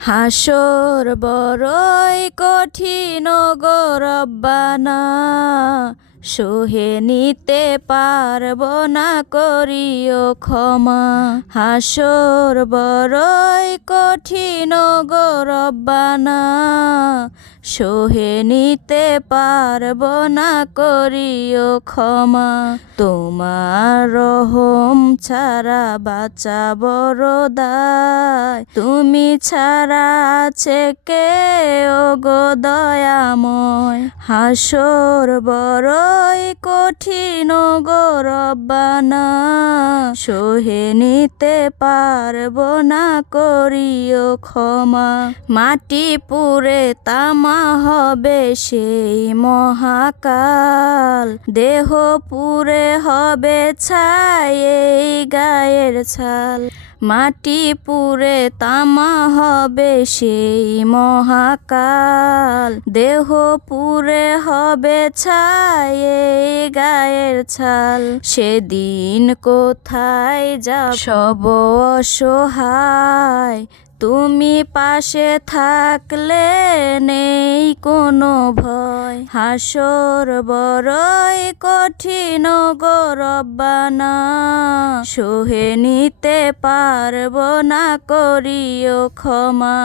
হাসর বড়ই কঠিন গো রব্বানা, সহে নিতে পারব না করিও ক্ষমা। হাসর বড়ই কঠিন গো রব্বানা, সহে নিতে পারব না করিও ক্ষমা। তোমার রহম ছাড়া বাঁচা বড় দায়, তুমি ছাড়া আছে কে ও গো দয়াময়। হাসর বড়ই কঠিন গো রব্বানা, সহে নিতে পারব না করিও ক্ষমা। মাটি পুড়ে তামা হবে সেই মহাকাল, দেহ পুড়ে হবে ছাই এই গায়ের ছাল। মাটি পুড়ে তামা হবে সেই মহাকাল, দেহ পুড়ে হবে ছাই এই গায়ের ছাল। সেদিন কোথায় যাব সব অসহায়, তুমি পাশে থাকলে নেই কোনো ভয়। হাসর বড়ই কঠিন গো রব্বানা, সহে নিতে পারব না করিও ক্ষমা।